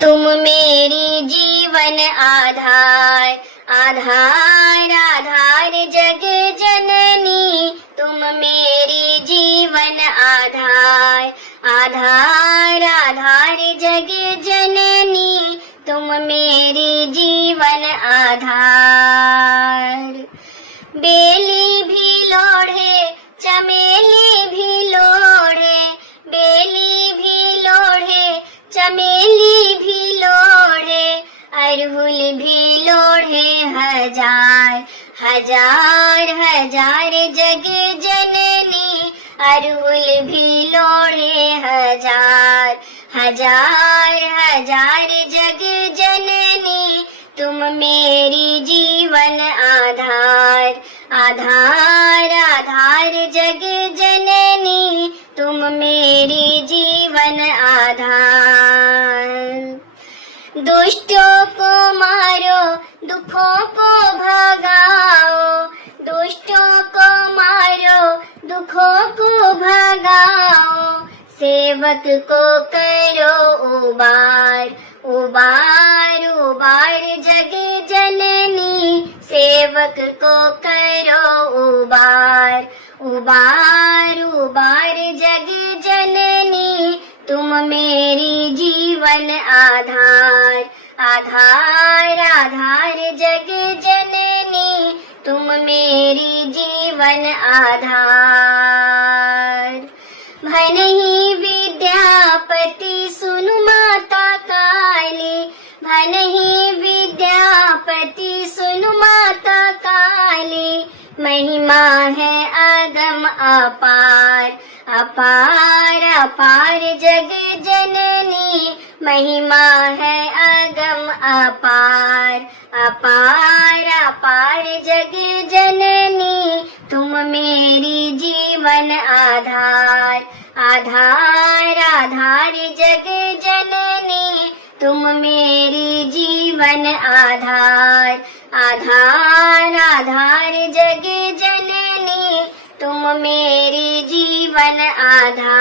तुम मेरी जीवन आधार, आधार आधार जग जननी। तुम मेरी जीवन आधार, आधार आधार जग जननी। तुम मेरी जीवन आधार। बेली भी लोढ़े चमेली भी लोढ़े, बेली भी लोढ़े चमेली भी लोढ़े, अरहुल भी लोढ़े हजार, हजार हजार जग जननी। अरहुल भी लोढ़े हजार, हजार हजार जग जननी। तुम मेरी जीवन आधार, आधार आधार जग जननी। तुम मेरी जीवन आधार। दुष्टों को मारो दुखों को भगाओ, दुष्टों को मारो दुखों को भगाओ। सेवक को करो उबार, उबार उबार जग जननी। सेवक को करो उबार, उबार उबार जग जननी। तुम मेरी जीवन आधार, आधार आधार जग जननी। तुम मेरी जीवन आधार। भनहि विद्यापति सुनु माता काली, भनहि विद्यापति सुनु माता काली। महिमा है अगम अपार, अपार अपार जग जननी। महिमा है अगम अपार, अपार अपार जग जननी। तुम मेरी जीवन आधार, आधार आधार जग जननी। तुम मेरी जीवन आधार, आधार आधार जग जननी। तुम मेरी जीवन आधार।